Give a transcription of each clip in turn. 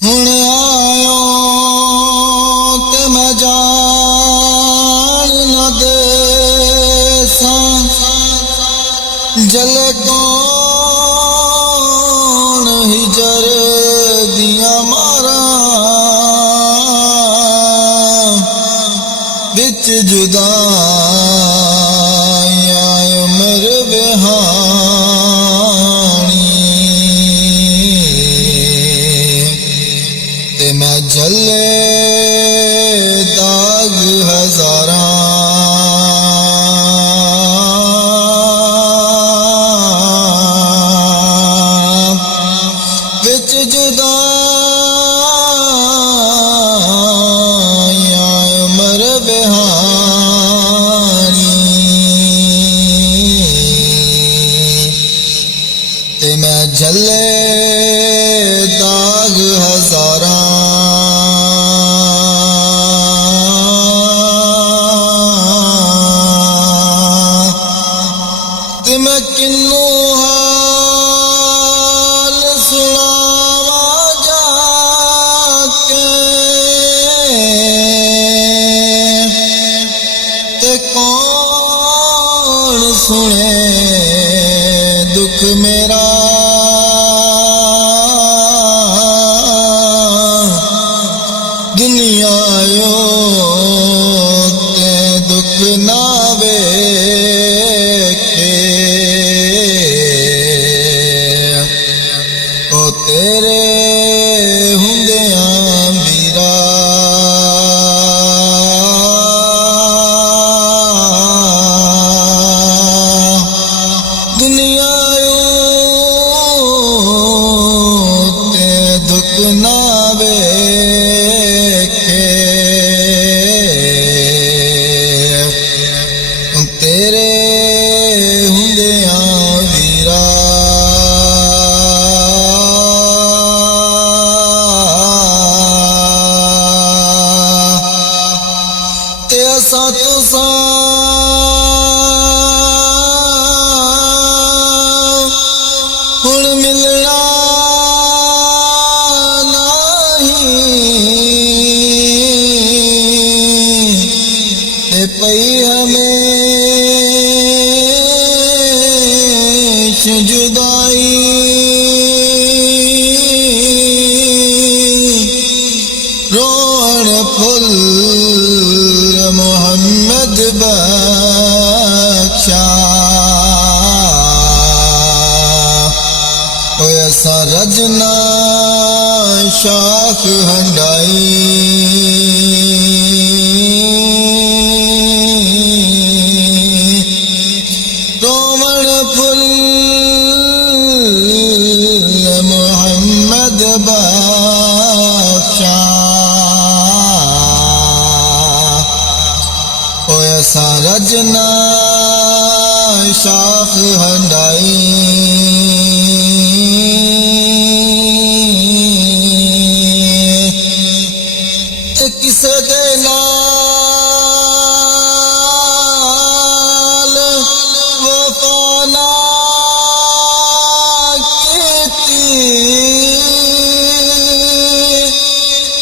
हुण आयो ते मैं जान न देसां, जले कौन हिजर दियां मारां, बिच जुदाइयां उमर बिहानी, ते मैं झले दाग हजारां, बिच जुदाइयां उमर बिहानी, ते मैं झले दाग हजारां, ते मैं किन्नू हाल सुनावां जाके, ते कौन सुने दुख मेरा, दुनिया यो ते दुख ना वेखे, ओ तेरे हुंदियां वीरा, दुनिया यो ते दुख ना वेखे, तेरे हुंदियां वीरा, ते असां तुसां हुण मिलना नहीं, ते पई हमेश जुदाई, रोण फुल मोहम्मद बख्शा, ऐसा रजना शाख हंडाई, रोमण फुल मोहम्मद बख्शा, ऐसा रजना शाख हंडाई, किसे दे नाल वफा ना कीती,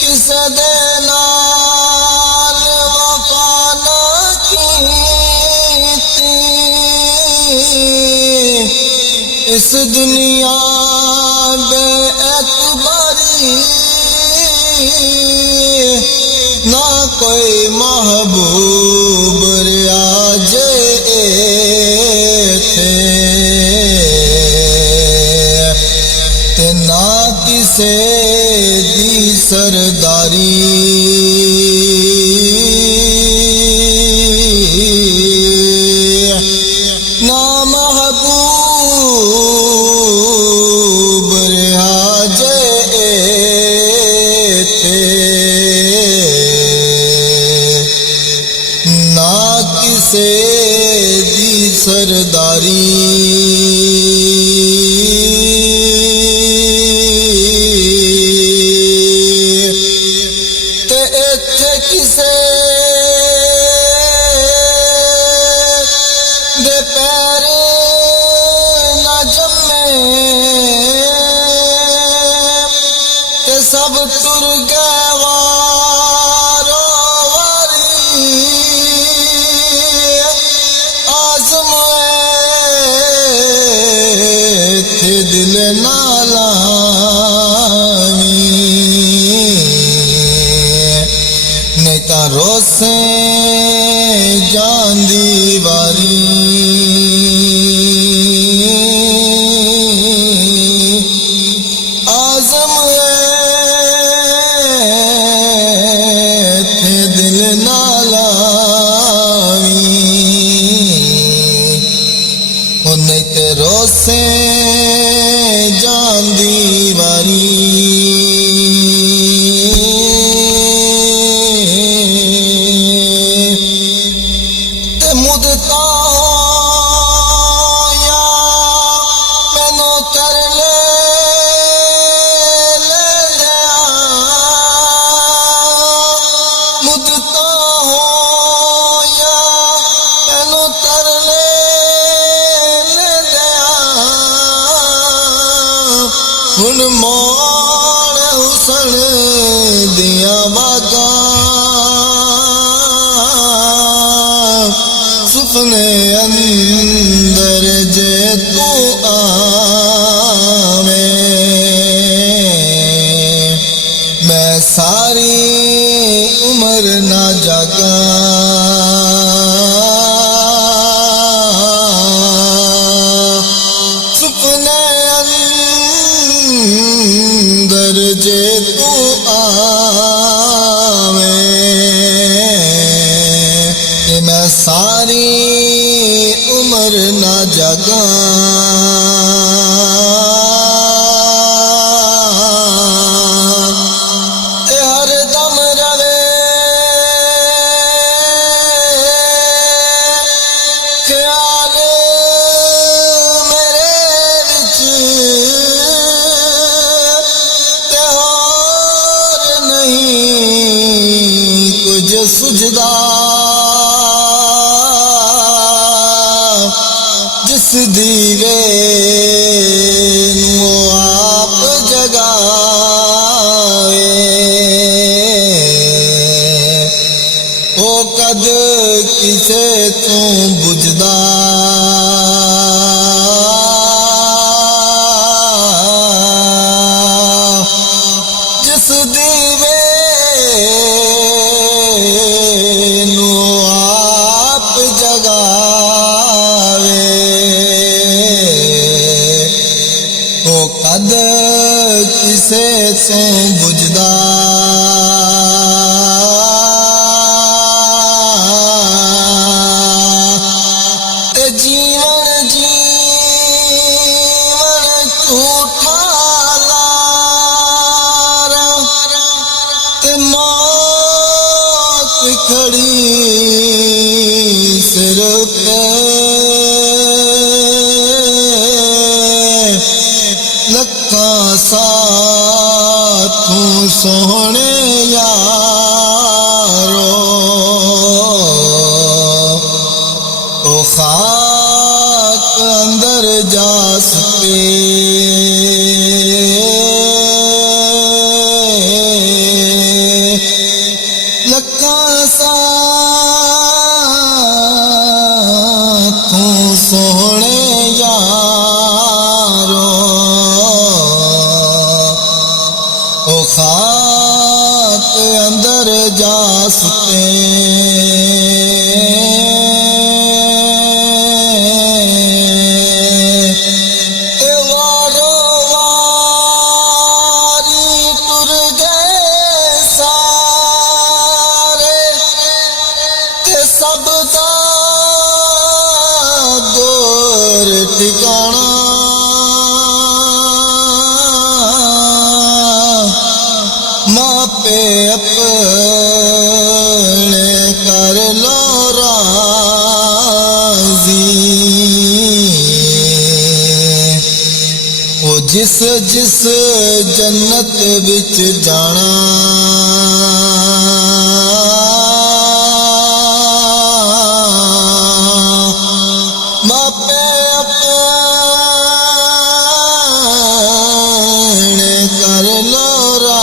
किसे दे नाल वफा ना कीती, इस दुनिया बे एतबारी, ना कोई महबूब रियाजे थे, ते ना किसे दी सरदारी, ना महबूब रियाजे थे, ना किसे दी सरदारी, सब टुर गए वारो वारी आज़म थे दिल नालावी नहीं ता रोसे जान दीवारी आज़म थे दिल नालावी नहीं ते रोसे जान दीवारी हुन मोड़ हुसन दिया बागा सुपने अंदर जे तू आवे मैं सारी उम्र ना जागा सुपने अंदर जे तू आवे ये मैं सारी उम्र ना जागा ते हर दम रवे ख्याल मेरे विच कुछ सुझदा जिस दीवे वो आप जगावे ओ कद किसे तू बुझदा जिस दीवे आप जगावे ओ कद किसे तू बुझदा ते जीवन जीवन झूठा लारा ते मौत खड़ी सिर पे लखा साथू सोहने यारो ओ खाक अंदर जा सके लखा साथू सोहने यारो ओ खाक अंदर जा सके सब दा गोर ठिकाना मापे अपने कर लो राजी ओ जिस जिस जन्नत विच जाना कर लो रा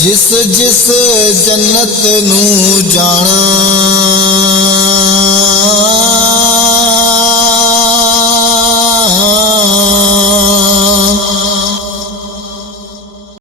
ਜਿਸ ਜਿਸ ਜੰਨਤ ਨੂੰ ਜਾਣਾ